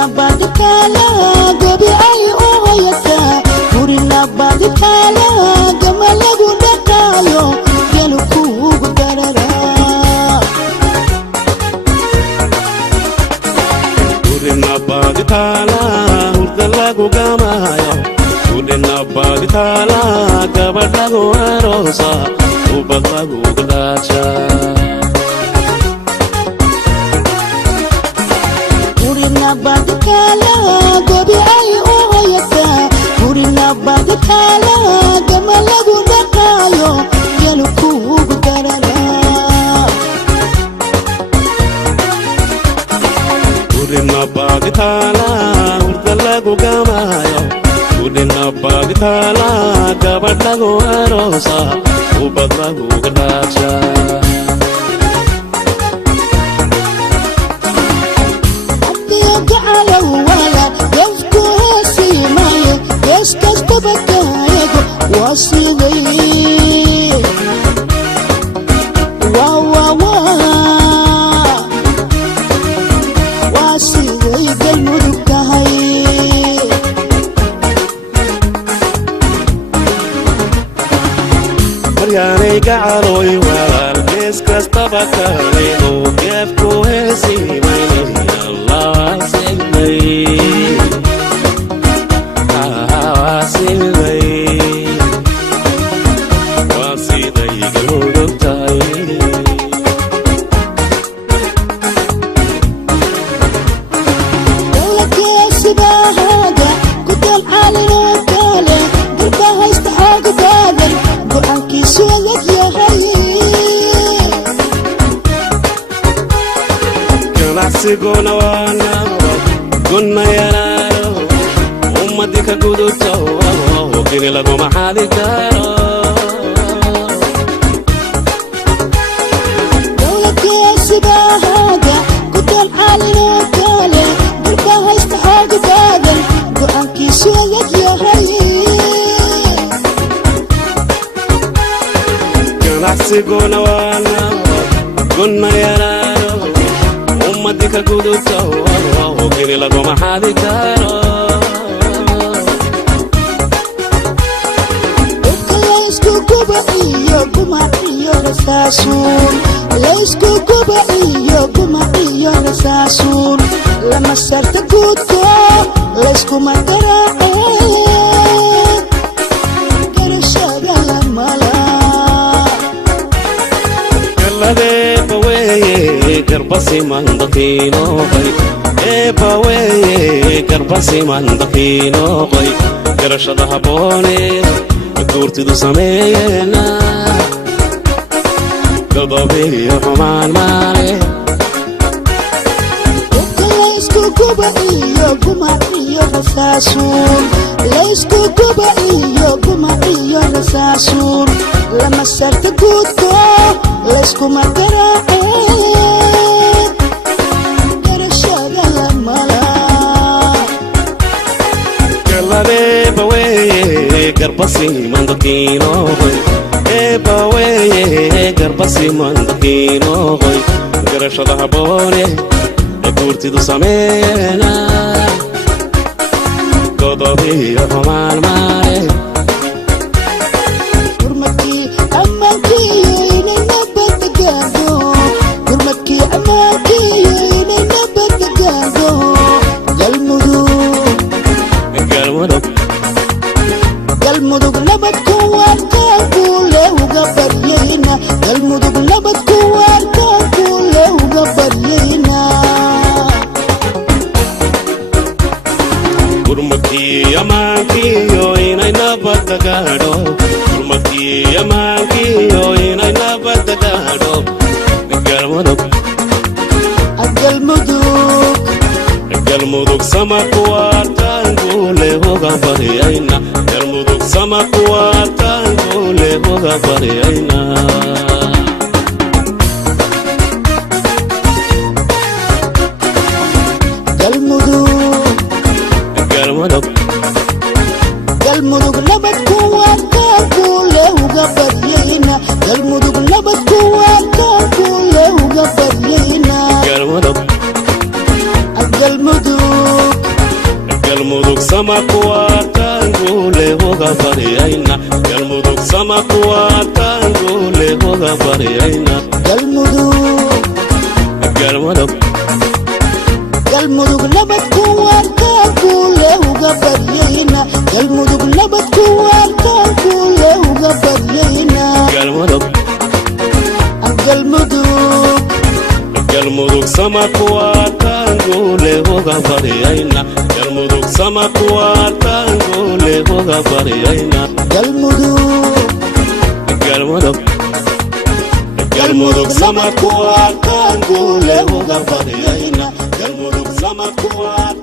Purina badikala gabi ay oyata Purina badikala gamalagu dakayo Gelu kugu darara Purina badikala hurdalagu gamayo Purina badikala gabadagu arosa Ubadagu gadacha Purina badikala gabi ay oyata Purina badikala gamalagu dakayo Gelu kugu darara Purina badikala hurdalagu gamayo Purina badikala gabadagu arosa Ubadagu gadacha واسيدي واسيدي قلبك كهي مرياني قعروي والبيس كستبكالي وكيف كوهسي ميني الله واسيدي Sigona wana gonna yararo ummadika guduto kini lagu mahali karo dawladka sibahaga gudal alino kale dalka haysta xooga badan go'aankiisu yahay ganacsigona wana gonna yararo ummadika guduto kini lagu mahali karo laysku guba iyo guma iyo rasaasuun lama sarta guudko layskuma garaace garashada lamala galadeeba weeye garbasi mandaqinoqay eeba weeye garbasi mandaqinoqay garashada haboone guurtidu sameeyena godobiyo xumaan maale laysku guba iyo guma iyo rasaasuun laysku guba iyo guma iyo rasaasuun lama sarta guudko layskuma garaace garashada lamala galadeeba weeye garbasi mandaqinoqay eeba weeye garbasi mandaqinoqay garashada haboone guurtidu sameeyena godobiyo xumaan maale gurmadkii ammaankiiyo inay nabadda gaadho gurmadkii ammaankiiyo inay nabadda gaadho galmudug nabadku waartaanku lewga baryayna galmudug nabadku waartaanku lewga baryayna gurmadkii ammaankiiyo inay nabadda gaadho gurmadkii ammaankiiyo inay nabadda gaadho galmudug samaku waartaanku lewga baryayna galmudug samaku waartaanku lewga baryayna galmudug nabadku waartaanku lewga baryayna galmudug nabadku waartaanku lewga baryayna galmudug sama kuwaataan guule hoga baryayna galmudug sama kuwaataan guule hoga baryayna galmudug nabad ku waartaan guule uga baryayna galmudug nabad ku waartaan guule uga baryayna galmudug sama kuwaataan guule hoga baryayna galmudug sama kuwaataan guule hoga baryayna galmudug sama kuwaataan guule hoga baryayna galmudug sama kuwaataan